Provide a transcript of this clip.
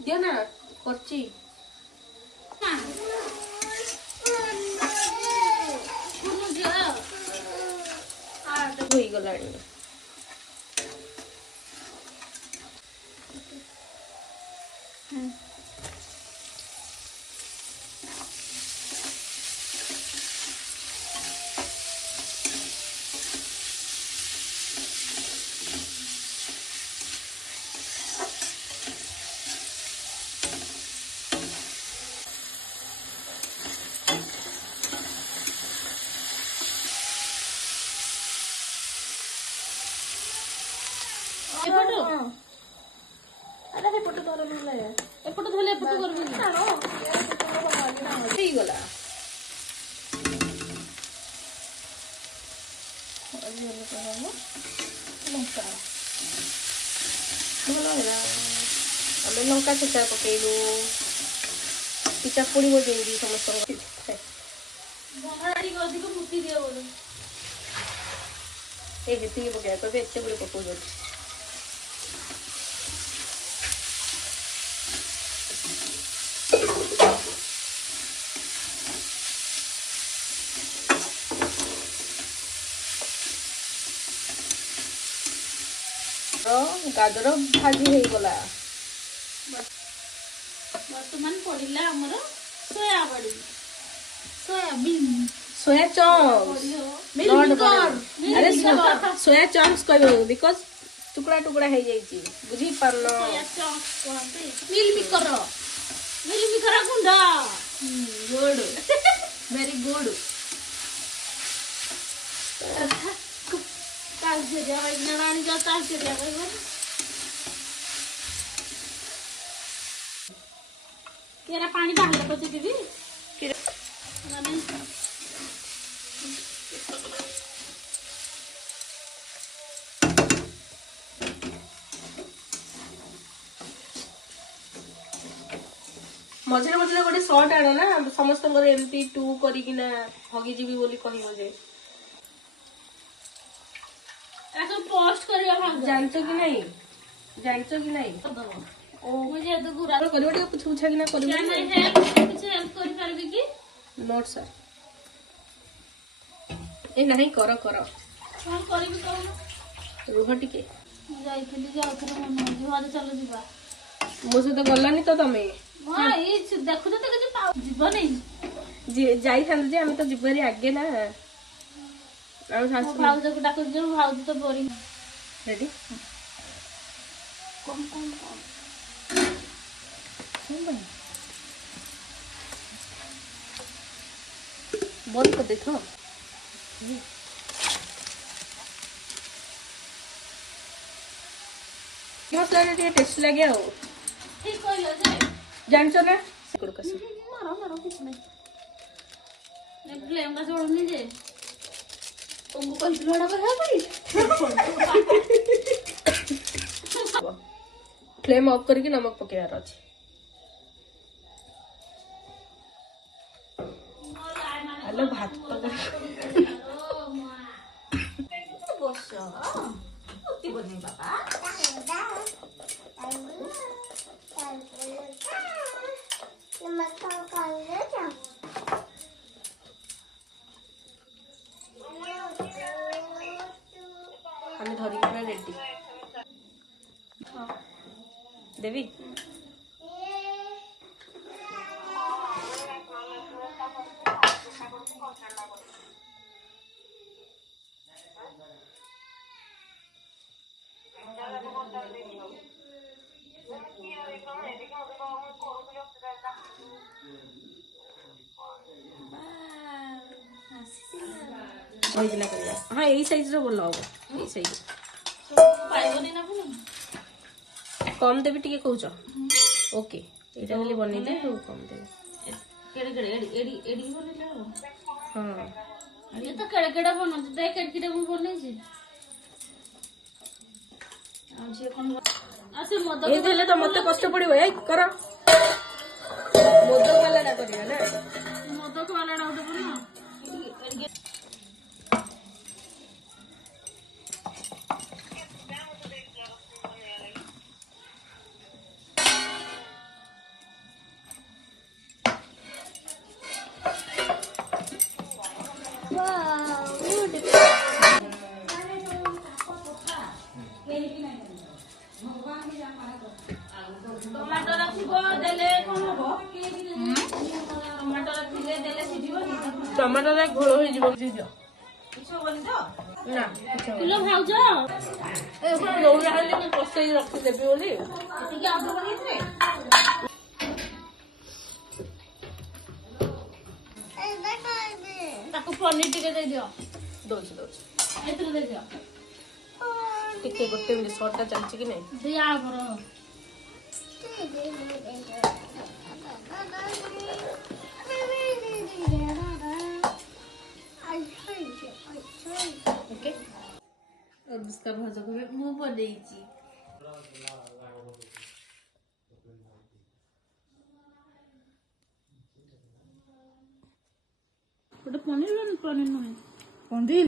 दियो ना करची हो गलानी लंका छेचा पकेलु पिठा पड़ो जल्दी समस्त पकड़ा तो एत गुड़े पकड़ गाजर भाजी हो गला वर्तमान पड़िला हमर सोयाबड़ी सोयाबीन सोया चंक्स अरे सोया चंक्स कहबो बिकॉज़ टुकड़ा टुकड़ा हे जाई छी बुझी परलो सोया चंक्स कहते मिल मिकर गुंडा गुड वेरी गुड ताल से जा नारायण जा ताल से जा केरा पानी बाहर पचे दीदी माने मझे मझे गोटे शॉर्ट आण ना समस्त एमती टू करिकिना हगी जीवी बोली कहियो जे ऐसा पोस्ट करिया भाग जानतो कि नहीं ओ मुझे तो गुरा करियो टे पूछ पूछा कि ना करियो क्या नहीं है कुछ हेल्प कर परबी की नोट सर ए नहीं करो कौन करबी कहू रुह टिके जाइथिली जाउथरे मन जुवाद चलो जीवा मो से तो गलानी तो तमे हां ई देखु तो किछ पाउ जीव नहीं जी जाई थान जे हम तो जिबरी आगे ना आ सासु भाउज को डाक जो भाउज तो बोरिंग रेडी कौन बंद कर देखो मसला टेस्ट लगे आओ ठीक कहलो जे जानछो ना कुड़कस मारो कुछ नहीं ने फ्लेम का जोड़नी जे तुमको कोई लोड़ा पर है पड़ी फ्लेम ऑफ करके नमक पकेयार अछि हेलो भात पका बस उती बने बाबा हमें धरी रेडी देवी हाँ यही साइज रो बोला होगा यही साइज पाइबनी ना पुनी कम देवी टिके कहूछ ओके एटा खाली बनै दे तो कम देवी केड़े केड़े एडी एडी बने ले हां ये तो केड़े केड़े बनो देख केड़े केड़े बने छी आ जे कोन आसे मद ए देले तो मते कष्ट पड़िबो ए कर मोदक वाला ना करियो ना मदक वाला डाउट पर ना ଟମାଟୋ ରଖିବ ଦେଲେ କଣ ହବ? ଟମାଟୋ ରଖିଲେ ଦେଲେ ସିଝିବ କି? ଟମାଟୋରେ ଘୋଳ ହେଇଯିବ ଦିଅ କିଛି ହବନି ତ? ନା କିଲୋ ଭାଉଜ ଦଉନାହାନ୍ତି ମୁଁ ପଶେଇ ରଖିଦେବି ବୋଲି ଟିକେ ଅଧିକ ହେଇଥିଲେ ତାକୁ ପନିର ଟିକେ ଦେଇଦିଅ। ଦଉଛି ଦଉଛି ଏଥିରେ ଦେଇଦିଅ। ଟିକେ ଗୋଟେ ମିନିଟ୍ ସର୍ଟଟା ଚାଲିଛି କି ନାଇଁ ଦିଆ ଆମର ओके और उसका भाजा को मुंह पर देइची पनीर पनीर नहीं